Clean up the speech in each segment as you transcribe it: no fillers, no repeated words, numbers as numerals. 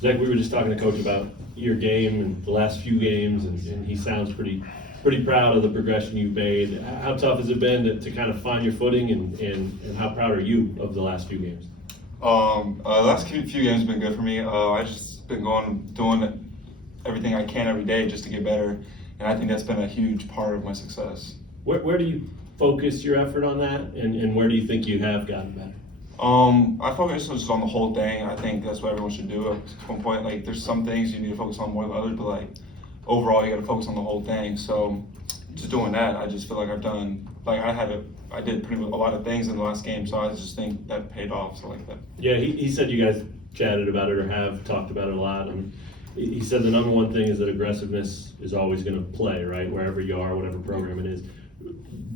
Zach, we were just talking to Coach about your game and the last few games, and he sounds pretty proud of the progression you've made. How tough has it been to kind of find your footing, and how proud are you of the last few games? The last few games have been good for me. I just been doing everything I can every day just to get better, and I think that's been a huge part of my success. Where do you focus your effort on that, and where do you think you have gotten better? I focus just on the whole thing. I think that's what everyone should do at one point. Like, there's some things you need to focus on more than others, but like overall, you got to focus on the whole thing. So, just doing that, I just feel like I've done. Like I did pretty much a lot of things in the last game. So I just think that paid off. So like that. Yeah, he said you guys chatted about it or have talked about it a lot, and he said the number one thing is that aggressiveness is always going to play, right, wherever you are, whatever program it is.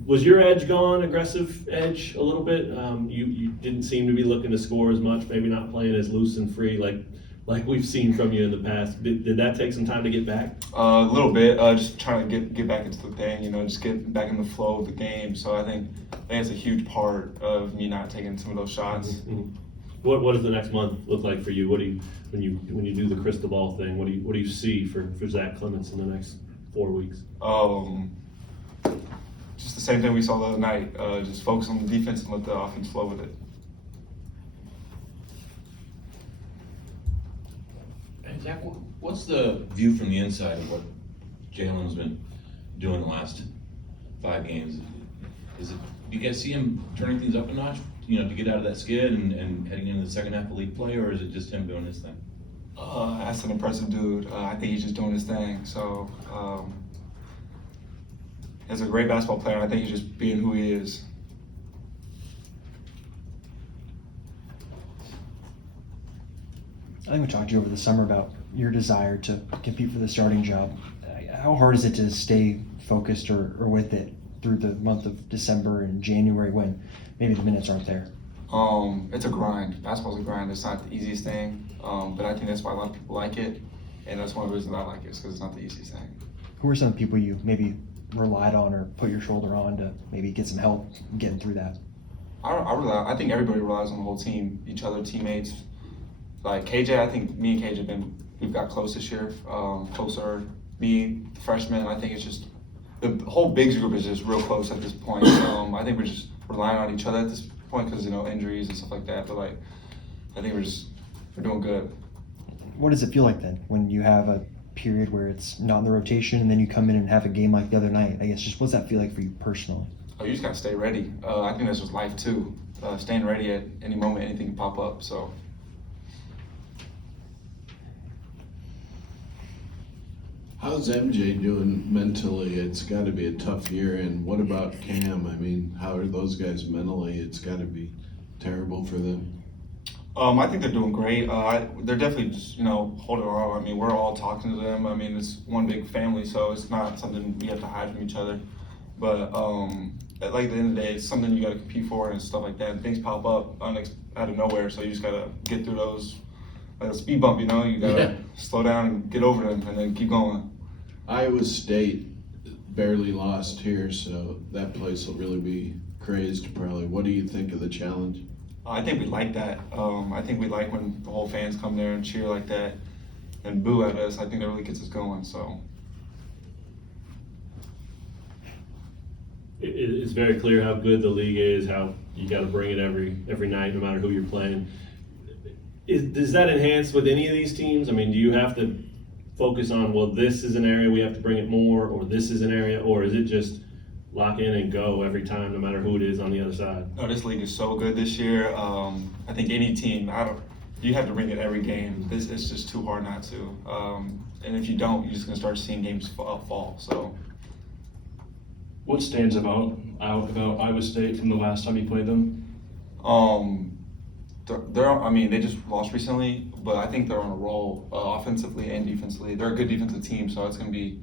Was your edge gone, aggressive edge, a little bit? You didn't seem to be looking to score as much, maybe not playing as loose and free like we've seen from you in the past. Did that take some time to get back? A little bit, just trying to get back into the thing, just get back in the flow of the game. So I think it's a huge part of me not taking some of those shots. Mm-hmm. What does the next month look like for you? What do you when you do the crystal ball thing? What do you see for Zach Clemence in the next 4 weeks? Just the same thing we saw the other night. Just focus on the defense and let the offense flow with it. Hey, Zach, what's the view from the inside of what Jalen's been doing the last 5 games? Do you guys see him turning things up a notch, to get out of that skid and heading into the second half of league play, or is it just him doing his thing? That's an impressive dude. I think he's just doing his thing. So, as a great basketball player, I think he's just being who he is. I think we talked to you over the summer about your desire to compete for the starting job. How hard is it to stay focused or with it through the month of December and January when maybe the minutes aren't there? It's a grind. Basketball's a grind. It's not the easiest thing, but I think that's why a lot of people like it, and that's one of the reasons I like it, is because it's not the easiest thing. Who are some people you maybe relied on or put your shoulder on to maybe get some help getting through that? I think everybody relies on the whole team, each other, teammates. Like KJ, I think me and KJ we've got close this year, closer. Me, the freshman, I think it's just the whole bigs group is just real close at this point. I think we're just relying on each other at this point because injuries and stuff like that. But like, I think we're doing good. What does it feel like then when you have a period where it's not in the rotation and then you come in and have a game like the other night? I guess just what's that feel like for you personally? Oh, you just gotta stay ready. I think that's just life too. Staying ready at any moment, anything can pop up. So. How's MJ doing mentally? It's got to be a tough year. And what about Cam? I mean, how are those guys mentally? It's got to be terrible for them. I think they're doing great. They're definitely just, holding on. I mean, we're all talking to them. I mean, it's one big family, so it's not something we have to hide from each other. But at the end of the day, it's something you got to compete for and stuff like that. And things pop up out of nowhere, so you just got to get through those. Like a speed bump, you got to slow down and get over them and then keep going. Iowa State barely lost here, so that place will really be crazed probably. What do you think of the challenge? I think we like that. I think we like when the whole fans come there and cheer like that and boo at us. I think that really gets us going. So It's very clear how good the league is, how you got to bring it every night, no matter who you're playing. Does that enhance with any of these teams? I mean, do you have to focus on, well, this is an area we have to bring it more, or this is an area, or is it just lock in and go every time, no matter who it is on the other side? No, this league is so good this year. I think any team, you have to bring it every game. It's just too hard not to. And if you don't, you're just gonna start seeing games fall. So. What stands out about Iowa State from the last time you played them? They just lost recently, but I think they're on a roll offensively and defensively. They're a good defensive team, so it's going to be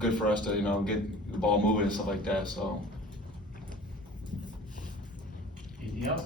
good for us to, get the ball moving and stuff like that. So. Anything else?